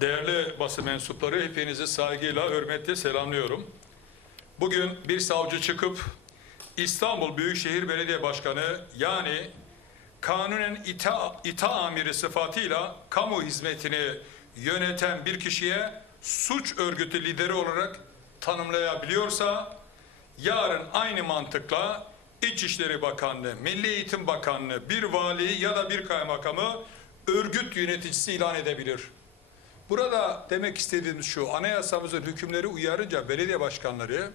Değerli basın mensupları hepinizi saygıyla, hürmetle selamlıyorum. Bugün bir savcı çıkıp İstanbul Büyükşehir Belediye Başkanı yani kanunen ita, ita amiri sıfatıyla kamu hizmetini yöneten bir kişiye suç örgütü lideri olarak tanımlayabiliyorsa yarın aynı mantıkla İçişleri Bakanlığı, Milli Eğitim Bakanlığı, bir vali ya da bir kaymakamı örgüt yöneticisi ilan edebilir. Burada demek istediğimiz şu, anayasamızın hükümleri uyarınca belediye başkanları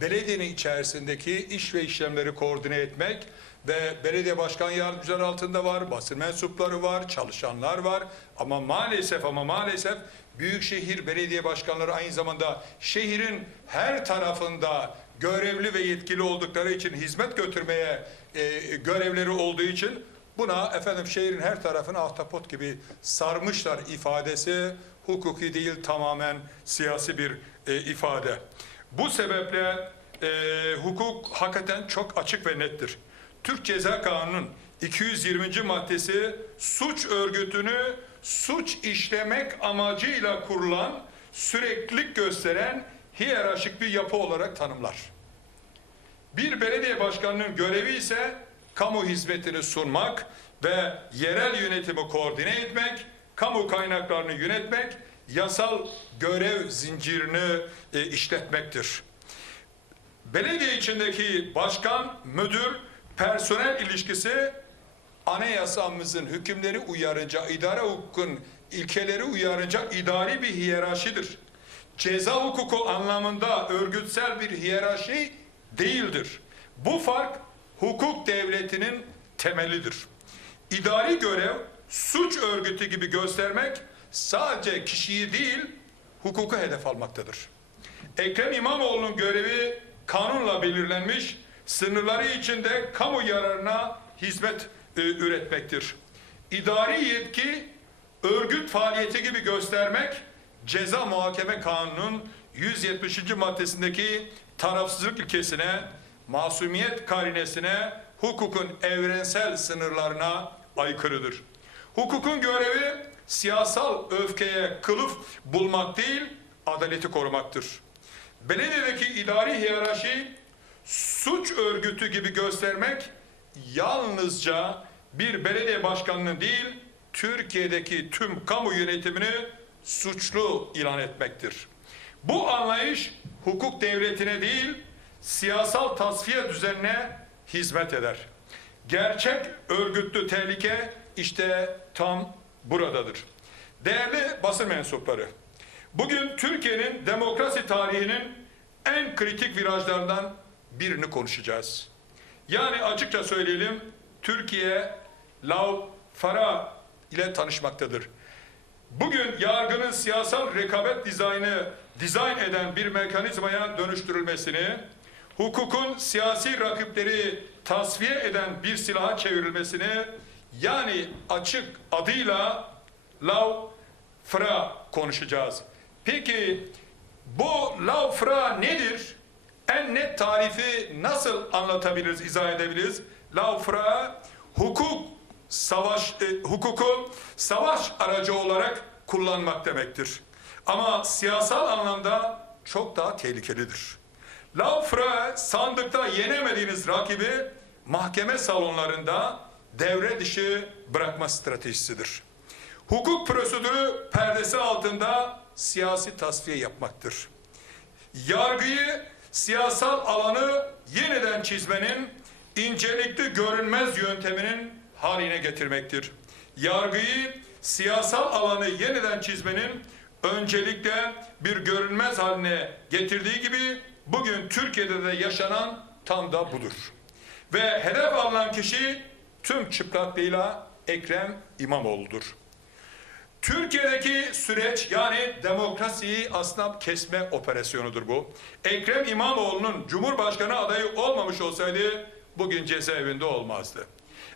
belediyenin içerisindeki iş ve işlemleri koordine etmek ve belediye başkan yardımcıları altında var, basın mensupları var, çalışanlar var. Ama maalesef ama maalesef büyükşehir belediye başkanları aynı zamanda şehrin her tarafında görevli ve yetkili oldukları için hizmet götürmeye e, görevleri olduğu için Buna efendim şehrin her tarafını ahtapot gibi sarmışlar ifadesi hukuki değil tamamen siyasi bir e, ifade. Bu sebeple e, hukuk hakikaten çok açık ve nettir. Türk Ceza Kanunu'nun 220. maddesi suç örgütünü suç işlemek amacıyla kurulan süreklilik gösteren hiyerarşik bir yapı olarak tanımlar. Bir belediye başkanının görevi ise kamu hizmetini sunmak ve yerel yönetimi koordine etmek, kamu kaynaklarını yönetmek, yasal görev zincirini e, işletmektir. Belediye içindeki başkan, müdür, personel ilişkisi anayasamızın hükümleri uyarınca, idare hukukun ilkeleri uyarınca idari bir hiyerarşidir. Ceza hukuku anlamında örgütsel bir hiyerarşi değildir. Bu fark hukuk devletinin temelidir. İdari görev suç örgütü gibi göstermek sadece kişiyi değil hukuku hedef almaktadır. Ekrem İmamoğlu'nun görevi kanunla belirlenmiş, sınırları içinde kamu yararına hizmet e, üretmektir. İdari yetki örgüt faaliyeti gibi göstermek ceza muhakeme kanunun 170. maddesindeki tarafsızlık ilkesine, masumiyet karinesine, hukukun evrensel sınırlarına aykırıdır. Hukukun görevi siyasal öfkeye kılıf bulmak değil, adaleti korumaktır. Belediyedeki idari hiyerarşi suç örgütü gibi göstermek yalnızca bir belediye başkanının değil, Türkiye'deki tüm kamu yönetimini suçlu ilan etmektir. Bu anlayış hukuk devletine değil, siyasal tasfiye düzenine hizmet eder. Gerçek örgütlü tehlike işte tam buradadır. Değerli basın mensupları, bugün Türkiye'nin demokrasi tarihinin en kritik virajlarından birini konuşacağız. Yani açıkça söyleyelim, Türkiye Lav Fara ile tanışmaktadır. Bugün yargının siyasal rekabet dizaynı dizayn eden bir mekanizmaya dönüştürülmesini, hukukun siyasi rakipleri tasfiye eden bir silaha çevrilmesini yani açık adıyla law fra konuşacağız. Peki bu law fra nedir? En net tarifi nasıl anlatabiliriz, izah edebiliriz? Law fra hukuk savaş e, hukuku savaş aracı olarak kullanmak demektir. Ama siyasal anlamda çok daha tehlikelidir. Lafra sandıkta yenemediğiniz rakibi mahkeme salonlarında devre dışı bırakma stratejisidir. Hukuk prosedürü perdesi altında siyasi tasfiye yapmaktır. Yargıyı siyasal alanı yeniden çizmenin incelikli görünmez yönteminin haline getirmektir. Yargıyı siyasal alanı yeniden çizmenin öncelikle bir görünmez haline getirdiği gibi bugün Türkiye'de de yaşanan tam da budur. Ve hedef alınan kişi tüm çıplaklığıyla Ekrem İmamoğlu'dur. Türkiye'deki süreç yani demokrasiyi aslında kesme operasyonudur bu. Ekrem İmamoğlu'nun Cumhurbaşkanı adayı olmamış olsaydı bugün cezaevinde olmazdı.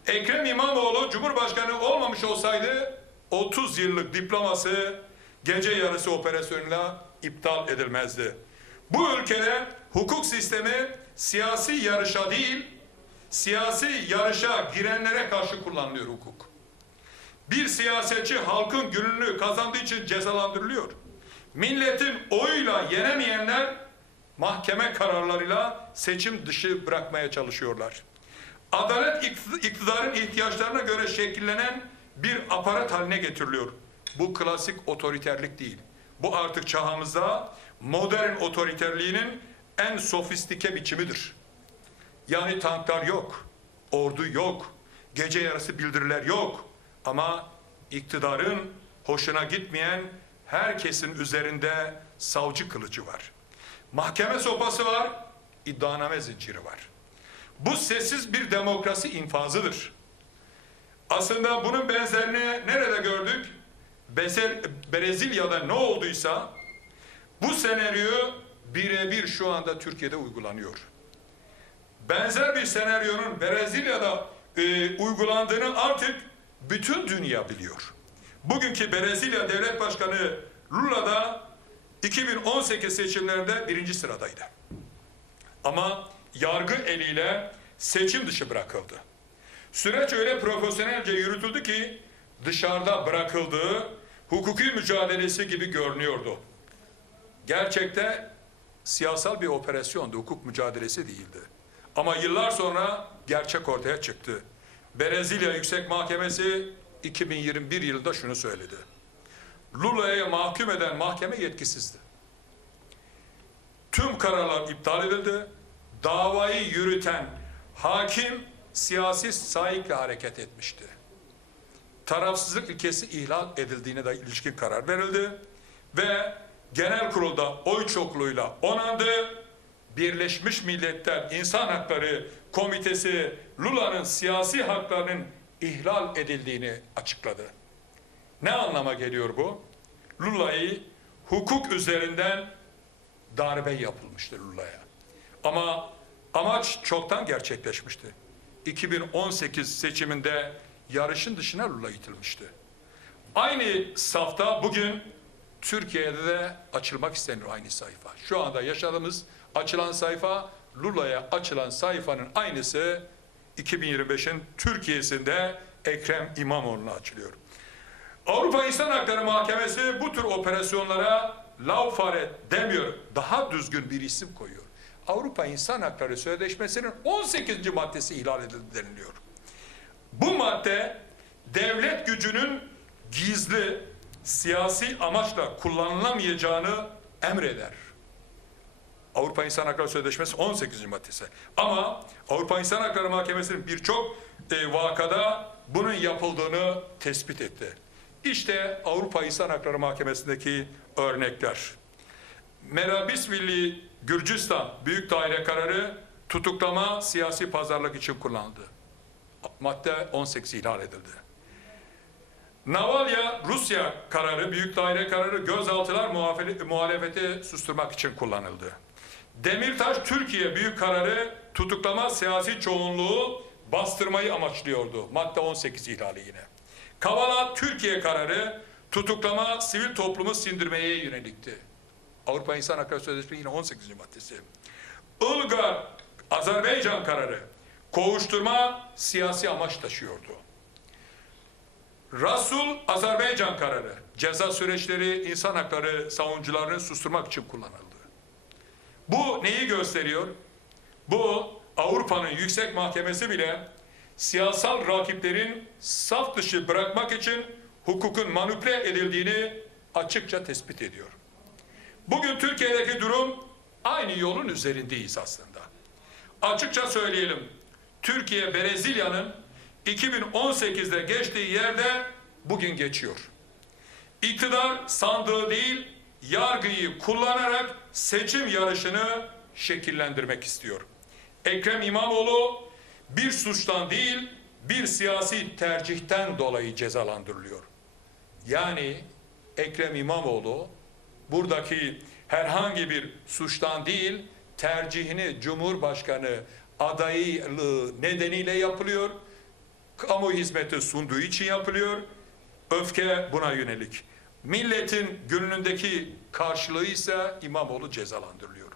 Ekrem İmamoğlu Cumhurbaşkanı olmamış olsaydı 30 yıllık diploması gece yarısı operasyonuyla iptal edilmezdi. Bu ülkede hukuk sistemi siyasi yarışa değil, siyasi yarışa girenlere karşı kullanılıyor hukuk. Bir siyasetçi halkın gönlünü kazandığı için cezalandırılıyor. Milletin oyuyla yenemeyenler mahkeme kararlarıyla seçim dışı bırakmaya çalışıyorlar. Adalet ikt- iktidarın ihtiyaçlarına göre şekillenen bir aparat haline getiriliyor. Bu klasik otoriterlik değil. Bu artık çağımızda modern otoriterliğinin en sofistike biçimidir. Yani tanklar yok, ordu yok, gece yarısı bildiriler yok. Ama iktidarın hoşuna gitmeyen herkesin üzerinde savcı kılıcı var. Mahkeme sopası var, iddianame zinciri var. Bu sessiz bir demokrasi infazıdır. Aslında bunun benzerini nerede gördük? Bezel- Brezilya'da ne olduysa bu senaryo birebir şu anda Türkiye'de uygulanıyor. Benzer bir senaryonun Brezilya'da e, uygulandığını artık bütün dünya biliyor. Bugünkü Brezilya Devlet Başkanı Lula da 2018 seçimlerinde birinci sıradaydı. Ama yargı eliyle seçim dışı bırakıldı. Süreç öyle profesyonelce yürütüldü ki dışarıda bırakıldığı hukuki mücadelesi gibi görünüyordu. Gerçekte siyasal bir operasyondu, hukuk mücadelesi değildi. Ama yıllar sonra gerçek ortaya çıktı. Brezilya Yüksek Mahkemesi 2021 yılında şunu söyledi. Lula'ya mahkum eden mahkeme yetkisizdi. Tüm kararlar iptal edildi. Davayı yürüten hakim siyasi sahikle hareket etmişti. Tarafsızlık ilkesi ihlal edildiğine de ilişkin karar verildi ve genel kurulda oy çokluğuyla onandı. Birleşmiş Milletler İnsan Hakları Komitesi Lula'nın siyasi haklarının ihlal edildiğini açıkladı. Ne anlama geliyor bu? Lula'yı hukuk üzerinden darbe yapılmıştır Lula'ya. Ama amaç çoktan gerçekleşmişti. 2018 seçiminde yarışın dışına Lula itilmişti. Aynı safta bugün Türkiye'de de açılmak isteniyor aynı sayfa. Şu anda yaşadığımız açılan sayfa Lula'ya açılan sayfanın aynısı 2025'in Türkiye'sinde Ekrem İmamoğlu'na açılıyor. Avrupa İnsan Hakları Mahkemesi bu tür operasyonlara laufare demiyor. Daha düzgün bir isim koyuyor. Avrupa İnsan Hakları Sözleşmesi'nin 18. maddesi ihlal edildi deniliyor. Bu madde devlet gücünün gizli siyasi amaçla kullanılamayacağını emreder. Avrupa İnsan Hakları Sözleşmesi 18. maddesi. Ama Avrupa İnsan Hakları Mahkemesi'nin birçok e, vakada bunun yapıldığını tespit etti. İşte Avrupa İnsan Hakları Mahkemesi'ndeki örnekler. Merabisvili Gürcistan Büyük Daire kararı tutuklama siyasi pazarlık için kullanıldı. Madde 18 ihlal edildi. Navalya Rusya kararı, büyük daire kararı gözaltılar muhalefeti susturmak için kullanıldı. Demirtaş Türkiye büyük kararı tutuklama siyasi çoğunluğu bastırmayı amaçlıyordu. Madde 18 ihlali yine. Kavala Türkiye kararı tutuklama sivil toplumu sindirmeye yönelikti. Avrupa İnsan Hakları Sözleşmesi yine 18. maddesi. Ilgar Azerbaycan kararı kovuşturma siyasi amaç taşıyordu. Rasul Azerbaycan kararı ceza süreçleri insan hakları savunucularını susturmak için kullanıldı. Bu neyi gösteriyor? Bu Avrupa'nın yüksek mahkemesi bile siyasal rakiplerin saf dışı bırakmak için hukukun manipüle edildiğini açıkça tespit ediyor. Bugün Türkiye'deki durum aynı yolun üzerindeyiz aslında. Açıkça söyleyelim. Türkiye Brezilya'nın 2018'de geçtiği yerde bugün geçiyor. İktidar sandığı değil, yargıyı kullanarak seçim yarışını şekillendirmek istiyor. Ekrem İmamoğlu bir suçtan değil, bir siyasi tercihten dolayı cezalandırılıyor. Yani Ekrem İmamoğlu buradaki herhangi bir suçtan değil, tercihini Cumhurbaşkanı adaylığı nedeniyle yapılıyor. Kamu hizmeti sunduğu için yapılıyor. Öfke buna yönelik. Milletin gönlündeki karşılığı ise İmamoğlu cezalandırılıyor.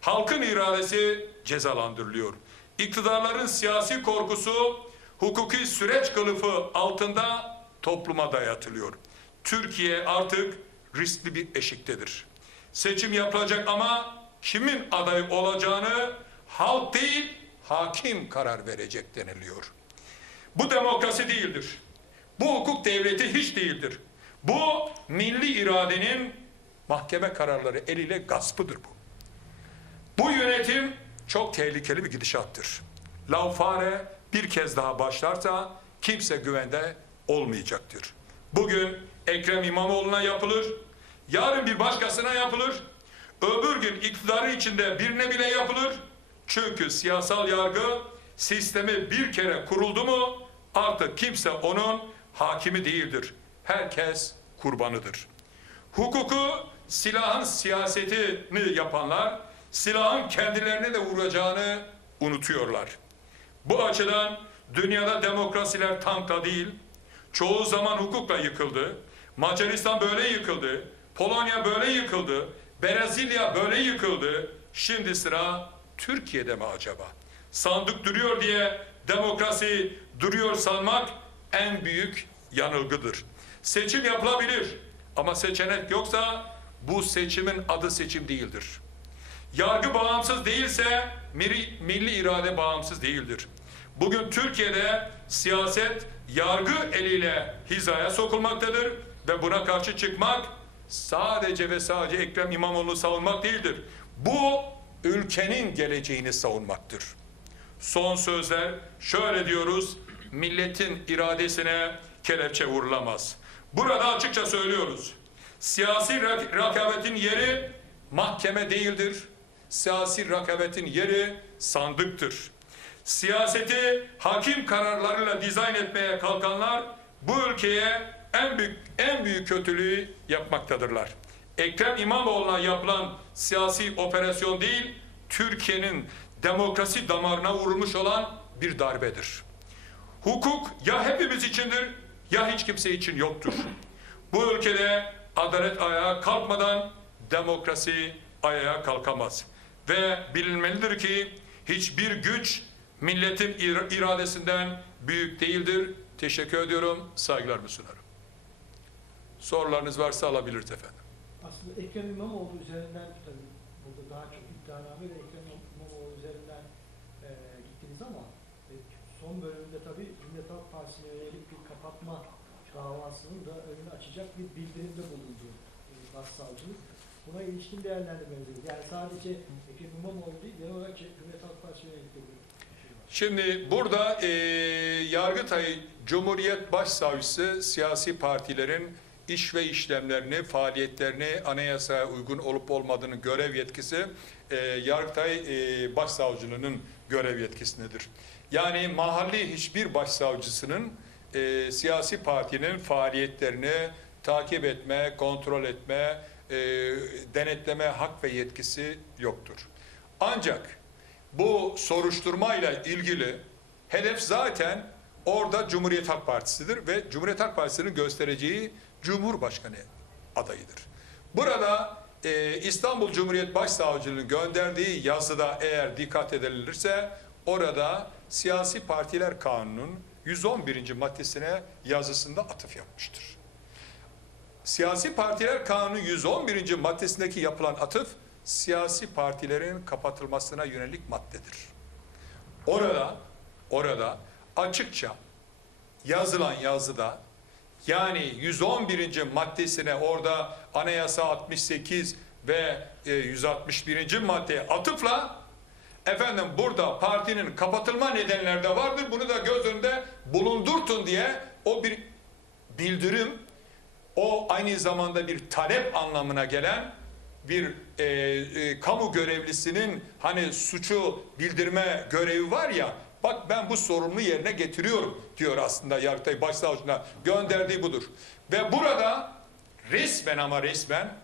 Halkın iradesi cezalandırılıyor. İktidarların siyasi korkusu hukuki süreç kılıfı altında topluma dayatılıyor. Türkiye artık riskli bir eşiktedir. Seçim yapılacak ama kimin aday olacağını halk değil hakim karar verecek deniliyor. Bu demokrasi değildir. Bu hukuk devleti hiç değildir. Bu milli iradenin mahkeme kararları eliyle gaspıdır bu. Bu yönetim çok tehlikeli bir gidişattır. Laufare bir kez daha başlarsa kimse güvende olmayacaktır. Bugün Ekrem İmamoğlu'na yapılır, yarın bir başkasına yapılır, öbür gün iktidarı içinde birine bile yapılır. Çünkü siyasal yargı sistemi bir kere kuruldu mu artık kimse onun hakimi değildir. Herkes kurbanıdır. Hukuku silahın siyasetini yapanlar silahın kendilerine de vuracağını unutuyorlar. Bu açıdan dünyada demokrasiler tankla değil, çoğu zaman hukukla yıkıldı. Macaristan böyle yıkıldı. Polonya böyle yıkıldı. Brezilya böyle yıkıldı. Şimdi sıra Türkiye'de mi acaba? Sandık duruyor diye demokrasi duruyor sanmak en büyük yanılgıdır. Seçim yapılabilir ama seçenek yoksa bu seçimin adı seçim değildir. Yargı bağımsız değilse milli, milli irade bağımsız değildir. Bugün Türkiye'de siyaset yargı eliyle hizaya sokulmaktadır ve buna karşı çıkmak sadece ve sadece Ekrem İmamoğlu'nu savunmak değildir. Bu ülkenin geleceğini savunmaktır. Son sözler şöyle diyoruz. Milletin iradesine kelepçe vurulamaz. Burada açıkça söylüyoruz. Siyasi rak- rakabetin yeri mahkeme değildir. Siyasi rakabetin yeri sandıktır. Siyaseti hakim kararlarıyla dizayn etmeye kalkanlar bu ülkeye en büyük en büyük kötülüğü yapmaktadırlar. Ekrem İmamoğlu'na yapılan siyasi operasyon değil, Türkiye'nin demokrasi damarına vurulmuş olan bir darbedir. Hukuk ya hepimiz içindir ya hiç kimse için yoktur. Bu ülkede adalet ayağa kalkmadan demokrasi ayağa kalkamaz. Ve bilinmelidir ki hiçbir güç milletin ir- iradesinden büyük değildir. Teşekkür ediyorum. Saygılarımı sunarım. Sorularınız varsa alabiliriz efendim. Aslında Ekrem İmamoğlu üzerinden tabii burada daha çok iddianame ve Ekrem İmamoğlu üzerinden e, gittiniz ama e, son bölümünde tabii Cumhuriyet Halk Partisi'ne yönelik bir kapatma davasının da önünü açacak bir bildirimde bulundu e, başsavcılık. Buna ilişkin değerlendirmeniz lazım. Yani sadece Ekrem İmamoğlu değil, genel olarak Cumhuriyet Halk Partisi'ne yönelik bir şey. Şimdi burada e, Yargıtay Cumhuriyet Başsavcısı siyasi partilerin iş ve işlemlerini, faaliyetlerini anayasaya uygun olup olmadığını görev yetkisi e, Yargıtay e, Başsavcılığının görev yetkisindedir. Yani mahalli hiçbir başsavcısının e, siyasi partinin faaliyetlerini takip etme, kontrol etme, e, denetleme hak ve yetkisi yoktur. Ancak bu soruşturmayla ilgili hedef zaten orada Cumhuriyet Halk Partisi'dir ve Cumhuriyet Halk Partisi'nin göstereceği Cumhurbaşkanı adayıdır. Burada e, İstanbul Cumhuriyet Başsavcılığı'nın gönderdiği yazıda eğer dikkat edilirse orada siyasi partiler kanunun 111. maddesine yazısında atıf yapmıştır. Siyasi Partiler Kanunu 111. maddesindeki yapılan atıf siyasi partilerin kapatılmasına yönelik maddedir. Orada orada açıkça yazılan yazıda yani 111. maddesine orada anayasa 68 ve e, 161. maddeye atıfla efendim burada partinin kapatılma nedenleri de vardır. Bunu da göz önünde bulundurtun diye o bir bildirim o aynı zamanda bir talep anlamına gelen bir e, e, kamu görevlisinin hani suçu bildirme görevi var ya bak ben bu sorumlu yerine getiriyorum diyor aslında Yargıtay Başsavcılığına gönderdiği budur. Ve burada resmen ama resmen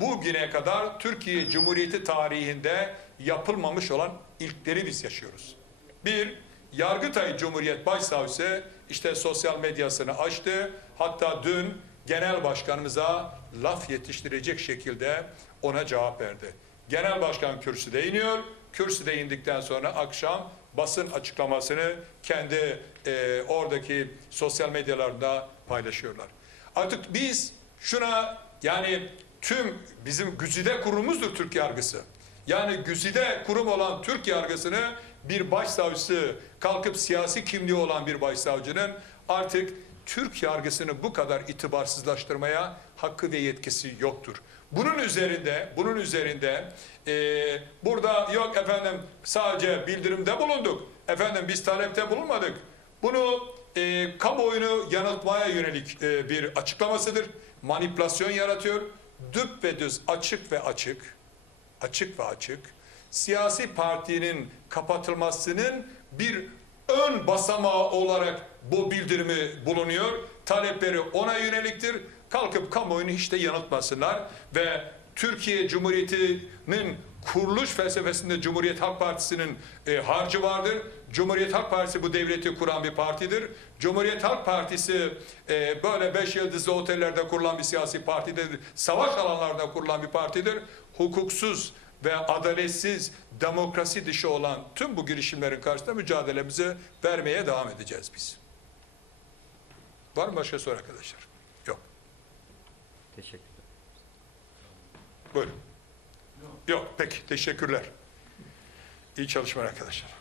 bugüne kadar Türkiye Cumhuriyeti tarihinde yapılmamış olan ilkleri biz yaşıyoruz. Bir, Yargıtay Cumhuriyet Başsavcısı işte sosyal medyasını açtı. Hatta dün genel başkanımıza laf yetiştirecek şekilde ona cevap verdi. Genel başkan kürsüde iniyor. Kürsüde indikten sonra akşam basın açıklamasını kendi e, oradaki sosyal medyalarında paylaşıyorlar. Artık biz şuna yani tüm bizim güzide kurumumuzdur Türk yargısı. Yani güzide kurum olan Türk yargısını bir başsavcısı kalkıp siyasi kimliği olan bir başsavcının artık Türk yargısını bu kadar itibarsızlaştırmaya hakkı ve yetkisi yoktur. Bunun üzerinde, bunun üzerinde eee, burada yok efendim sadece bildirimde bulunduk. Efendim biz talepte bulunmadık. Bunu eee kamuoyunu yanıltmaya yönelik eee, bir açıklamasıdır. Manipülasyon yaratıyor. Düp ve düz, açık ve açık, açık ve açık. Siyasi partinin kapatılmasının bir ön basamağı olarak bu bildirimi bulunuyor. Talepleri ona yöneliktir. Kalkıp kamuoyunu hiç de yanıltmasınlar ve Türkiye Cumhuriyeti'nin kuruluş felsefesinde Cumhuriyet Halk Partisi'nin e, harcı vardır. Cumhuriyet Halk Partisi bu devleti kuran bir partidir. Cumhuriyet Halk Partisi e, böyle beş yıldızlı otellerde kurulan bir siyasi partidir. Savaş alanlarında kurulan bir partidir. Hukuksuz ve adaletsiz demokrasi dışı olan tüm bu girişimlerin karşısında mücadelemizi vermeye devam edeceğiz biz. Var mı başka soru arkadaşlar? Yok. Teşekkür ederim. Buyurun. Yok. Peki. Teşekkürler. İyi çalışmalar arkadaşlar.